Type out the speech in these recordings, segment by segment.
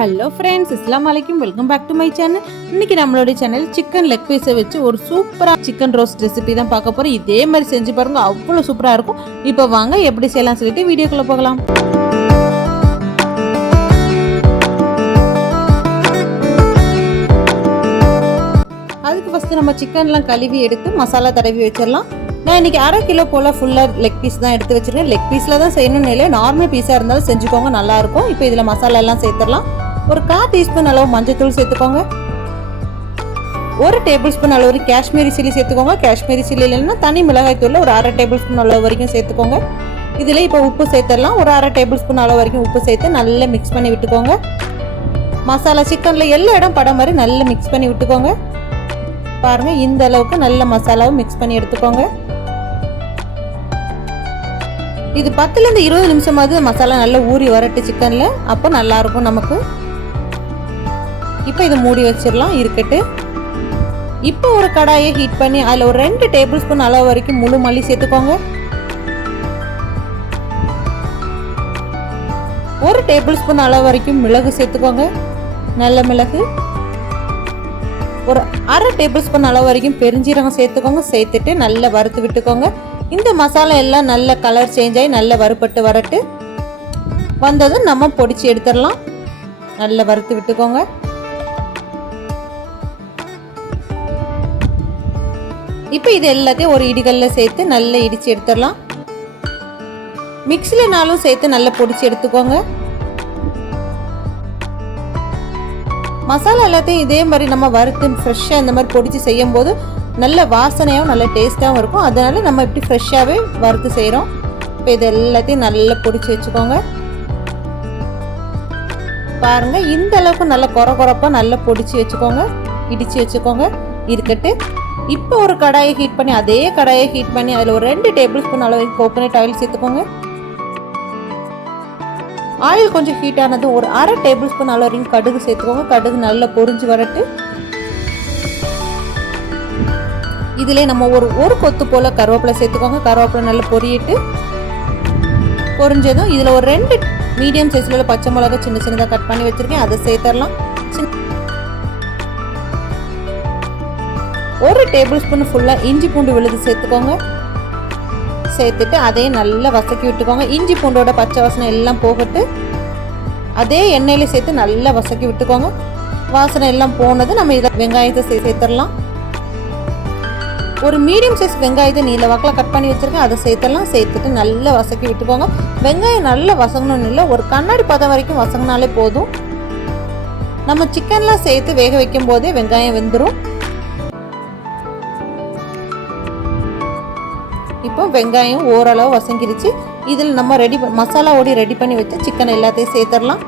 Hello friends இஸ்லாம் வலைக்கும் welcome back to my channel இன்னைக்கு நம்மளுடைய சேனல் சிக்கன் லெக் பீஸை வச்சு ஒரு சூப்பராக சிக்கன் ரோஸ்ட் ரெசிபி தான் பார்க்க போகிறோம் இதே மாதிரி செஞ்சு பாருங்க அவ்வளோ சூப்பராக இருக்கும். இப்போ வாங்க எப்படி செய்யலாம் சொல்லிட்டு வீடியோக்குள்ளே போகலாம். அதுக்கு ஃபஸ்ட்டு நம்ம சிக்கன்லாம் கழுவி எடுத்து மசாலா தடவி வச்சிடலாம். நான் இன்னைக்கு அரை கிலோ போல் ஃபுல்லாக லெக் பீஸ் தான் எடுத்து வச்சுருக்கேன். லெக் பீஸில் தான் செய்யணும்னு இல்லை நார்மல் பீஸாக இருந்தாலும் செஞ்சுக்கோங்க நல்லாயிருக்கும் இப்போ இதில் மசாலா எல்லாம் சேர்த்துடலாம். ஒரு கால் டீஸ்பூன் அளவு மஞ்சத்தூள் சேர்த்துக்கோங்க. ஒரு டேபிள் ஸ்பூன் அளவு காஷ்மீரி சில்லி சேர்த்துக்கோங்க. காஷ்மீரி சில்லி இல்லைன்னா தனி மிளகாய் தூளில் ஒரு அரை டேபிள் ஸ்பூன் அளவு வரைக்கும் சேர்த்துக்கோங்க. இதில் இப்போ உப்பு சேர்த்துடலாம். ஒரு அரை டேபிள் ஸ்பூன் அளவு வரைக்கும் உப்பு சேர்த்து நல்லா மிக்ஸ் பண்ணி விட்டுக்கோங்க. மசாலா சிக்கனில் எல்லா இடம் படம் மாதிரி நல்லா மிக்ஸ் பண்ணி விட்டுக்கோங்க. பாருங்கள் இந்த அளவுக்கு நல்ல மசாலாவும் மிக்ஸ் பண்ணி எடுத்துக்கோங்க. இது பத்துலேருந்து இருபது நிமிஷமாவது மசாலா நல்லா ஊறி வரட்டு சிக்கனில். அப்போ நல்லாயிருக்கும் நமக்கு. இப்போ இதை மூடி வச்சிடலாம் இருக்கட்டு. இப்போ ஒரு கடாயை ஹீட் பண்ணி அதில் ஒரு ரெண்டு டேபிள் ஸ்பூன் அளவு வரைக்கும் முழு மல்லி சேர்த்துக்கோங்க. ஒரு டேபிள் ஸ்பூன் அளவு வரைக்கும் மிளகு சேர்த்துக்கோங்க. நல்ல மிளகு. ஒரு அரை டேபிள் ஸ்பூன் அளவு வரைக்கும் பெருஞ்சீரகம் சேர்த்துக்கோங்க. சேர்த்துட்டு நல்லா வறுத்து விட்டுக்கோங்க. இந்த மசாலா எல்லாம் நல்ல கலர் சேஞ்ச் ஆகி நல்ல வறுபட்டு வரட்டு. வந்ததும் நம்ம பொடிச்சு எடுத்துடலாம். நல்லா வறுத்து விட்டுக்கோங்க. இப்போ இது எல்லாத்தையும் ஒரு இடிகல்ல சேர்த்து நல்லா இடித்து எடுத்துடலாம். மிக்சிலனாலும் சேர்த்து நல்லா பொடிச்சு எடுத்துக்கோங்க. மசாலா எல்லாத்தையும் இதே மாதிரி நம்ம வறுத்து ஃப்ரெஷ்ஷாக இந்த மாதிரி பொடிச்சு செய்யும் போது நல்ல வாசனையாகவும் நல்ல டேஸ்ட்டாகவும் இருக்கும். அதனால நம்ம இப்படி ஃப்ரெஷ்ஷாகவே வறுத்து செய்கிறோம் இப்போ இது எல்லாத்தையும் நல்லா பொடிச்சு வச்சுக்கோங்க. பாருங்க இந்த அளவுக்கு நல்லா குறை குறைப்பாக நல்லா பொடிச்சு வச்சுக்கோங்க. இடித்து வச்சுக்கோங்க. இருக்கட்டு. இப்போ ஒரு கடாயை ஹீட் பண்ணி அதே கடாயை ஹீட் பண்ணி அதில் ஒரு ரெண்டு டேபிள் ஸ்பூன் அளவு கோகோனட் ஆயில் சேர்த்துக்கோங்க. ஆயில் கொஞ்சம் ஹீட் ஆனது ஒரு அரை டேபிள் ஸ்பூன் அளவு வரைக்கும் கடுகு சேர்த்துக்கோங்க. கடுகு நல்லா பொரிஞ்சு வரட்டு. இதிலே நம்ம ஒரு ஒரு கொத்து போல் கருவேப்பிலை சேர்த்துக்கோங்க. கருவேப்பிலை நல்லா பொரியட்டு பொரிஞ்சதும் இதில் ஒரு ரெண்டு மீடியம் சைஸில் பச்சை மிளகா சின்ன சின்னதாக கட் பண்ணி வச்சுருக்கேன். அதை சேர்த்துடலாம். ஒரு டேபிள் ஸ்பூன் ஃபுல்லாக இஞ்சி பூண்டு விழுது சேர்த்துக்கோங்க. சேர்த்துட்டு அதையும் நல்லா வசக்கி விட்டுக்கோங்க. இஞ்சி பூண்டோட பச்சை வாசனை எல்லாம் போகட்டு அதே எண்ணெயில சேர்த்து நல்லா வசக்கி விட்டுக்கோங்க. வாசனை எல்லாம் போனது நம்ம இதில் வெங்காயத்தை சே சேர்த்துடலாம். ஒரு மீடியம் சைஸ் வெங்காயத்தை நீல வாக்கில் கட் பண்ணி வச்சுருக்கேன். அதை சேர்த்துடலாம். சேர்த்துட்டு நல்லா வசக்கி விட்டுக்கோங்க. வெங்காயம் நல்லா வசங்கணும்னு இல்லை. ஒரு கண்ணாடி பதம் வரைக்கும் வசங்கினாலே போதும். நம்ம சிக்கன்லாம் சேர்த்து வேக வைக்கும் போதே வெங்காயம் வெந்துடும் வெங்காயம் ஓரளவு வசங்கிருச்சு. இதில் நம்ம ரெடி மசாலா ஓடி ரெடி பண்ணி வச்சு சிக்கன் எல்லாத்தையும் சேர்த்துடலாம்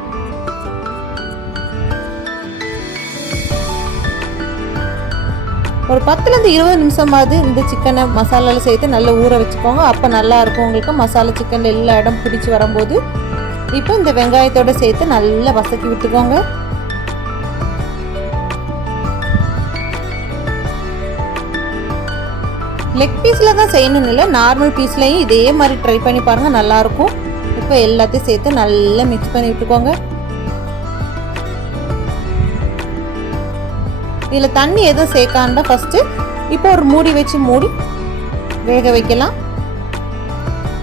ஒரு பத்துலேருந்து இருபது நிமிஷமாவது இந்த சிக்கனை மசாலாவில் சேர்த்து நல்லா ஊற வச்சுக்கோங்க. அப்போ நல்லா இருக்கும் உங்களுக்கு மசாலா சிக்கன் எல்லா இடம் பிடிச்சி வரும்போது. இப்போ இந்த வெங்காயத்தோடு சேர்த்து நல்லா வசக்கி விட்டுக்கோங்க. லெக் பீஸில் தான் செய்யணும்னு இல்லை நார்மல் பீஸ்லையும் இதே மாதிரி ட்ரை பண்ணி பாருங்கள் நல்லாயிருக்கும். இப்போ எல்லாத்தையும் சேர்த்து நல்லா மிக்ஸ் பண்ணி விட்டுக்கோங்க. இதில் தண்ணி எதுவும் சேர்க்காண்டா ஃபஸ்ட்டு இப்போ ஒரு மூடி வச்சு மூடி வேக வைக்கலாம்.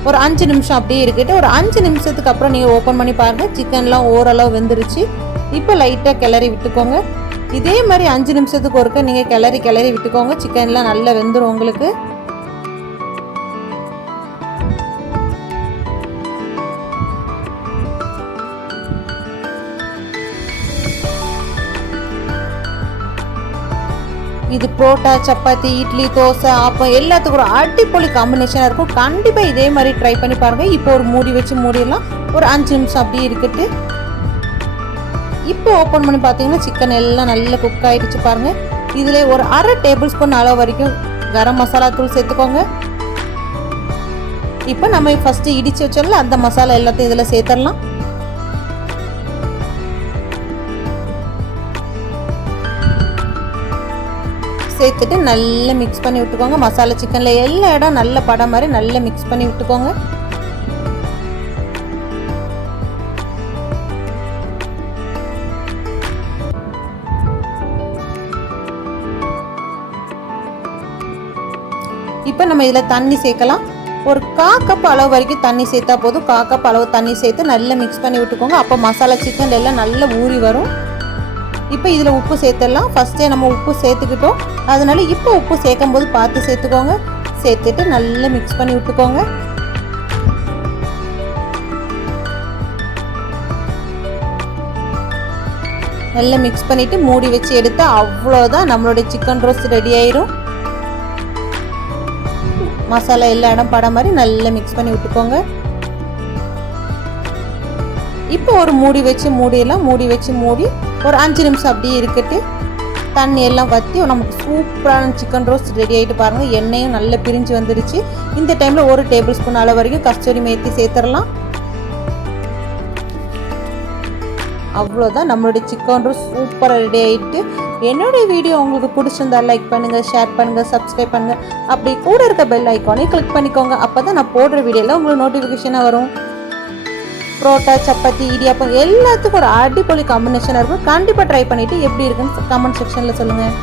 ஒரு அஞ்சு நிமிஷம் அப்படியே இருக்கட்டு ஒரு அஞ்சு நிமிஷத்துக்கு அப்புறம் நீங்கள் ஓப்பன் பண்ணி பாருங்கள் சிக்கன்லாம் ஓரளவு வெந்துருச்சு. இப்போ லைட்டாக கிளறி விட்டுக்கோங்க. இதே மாதிரி அஞ்சு நிமிஷத்துக்கு ஒருக்க நீங்கள் கிளறி கிளறி விட்டுக்கோங்க. சிக்கன்லாம் நல்லா வெந்துடும் உங்களுக்கு. இது புரோட்டா சப்பாத்தி இட்லி தோசை ஆப்பம் எல்லாத்துக்கும் ஒரு அடிப்பொலி காம்பினேஷனாக இருக்கும். கண்டிப்பாக இதே மாதிரி ட்ரை பண்ணி பாருங்கள் இப்போ ஒரு மூடி வச்சு மூடிடலாம். ஒரு அஞ்சு நிமிஷம் அப்படியே இருக்கட்டு இப்போ ஓப்பன் பண்ணி பார்த்தீங்கன்னா சிக்கன் எல்லாம் நல்லா குக் ஆகிடுச்சு பாருங்கள் இதில் ஒரு அரை டேபிள் ஸ்பூன் அளவு வரைக்கும் கரம் மசாலா தூள் சேர்த்துக்கோங்க. இப்போ நம்ம ஃபஸ்ட்டு இடித்து வச்சோம்ல அந்த மசாலா எல்லாத்தையும் இதில் சேர்த்துடலாம் சேர்த்துட்டு நல்லா மிக்ஸ் பண்ணி விட்டுக்கோங்க. மசாலா சிக்கனில் எல்லா இடம் நல்ல படம் மாதிரி நல்லா மிக்ஸ் பண்ணி விட்டுக்கோங்க. இப்போ நம்ம இதில் தண்ணி சேர்க்கலாம். ஒரு கா கப் அளவு வரைக்கும் தண்ணி சேர்த்தா போதும். கா கப் அளவு தண்ணி சேர்த்து நல்லா மிக்ஸ் பண்ணி விட்டுக்கோங்க. அப்போ மசாலா சிக்கன் எல்லாம் நல்லா ஊறி வரும். இப்போ இதில் உப்பு சேர்த்துடலாம். ஃபஸ்ட்டே நம்ம உப்பு சேர்த்துக்கிட்டோம். அதனால இப்போ உப்பு சேர்க்கும் போது பார்த்து சேர்த்துக்கோங்க. சேர்த்துட்டு நல்லா மிக்ஸ் பண்ணி விட்டுக்கோங்க. நல்லா மிக்ஸ் பண்ணிவிட்டு மூடி வச்சு எடுத்தால் அவ்வளோதான் நம்மளுடைய சிக்கன் ரோஸ்ட் ரெடி ஆயிரும். மசாலா எல்லா இடம் படம் மாதிரி நல்லா மிக்ஸ் பண்ணி விட்டுக்கோங்க. இப்போ ஒரு மூடி வச்சு மூடியெல்லாம் மூடி வச்சு மூடி ஒரு அஞ்சு நிமிஷம் அப்படியே இருக்கட்டு. தண்ணி எல்லாம் வற்றி நமக்கு சூப்பரான சிக்கன் ரோஸ்ட் ரெடி ஆகிட்டு பாருங்கள் எண்ணெயும் நல்லா பிரிஞ்சு வந்துடுச்சு இந்த டைமில் ஒரு டேபிள் ஸ்பூன் அளவு வரைக்கும் கஸ்தூரி மேத்தி சேர்த்துடலாம். அவ்வளோதான் நம்மளுடைய சிக்கன் ரோஸ் சூப்பராக ரெடி ஆகிட்டு என்னுடைய வீடியோ உங்களுக்கு பிடிச்சிருந்தா லைக் பண்ணுங்கள் ஷேர் பண்ணுங்கள் சப்ஸ்கிரைப் பண்ணுங்கள் அப்படி கூட இருக்க பெல் ஐக்கானே கிளிக் பண்ணிக்கோங்க. அப்போ தான் நான் போடுற வீடியோவில் உங்களுக்கு நோட்டிஃபிகேஷனாக வரும். புரோட்டா சப்பாத்தி இடியாப்பம் எல்லாத்துக்கும் ஒரு அடிப்பொலி காம்பினேஷனாக இருக்கும். கண்டிப்பாக ட்ரை பண்ணிவிட்டு எப்படி இருக்குன்னு கமெண்ட் செக்ஷனில் சொல்லுங்கள்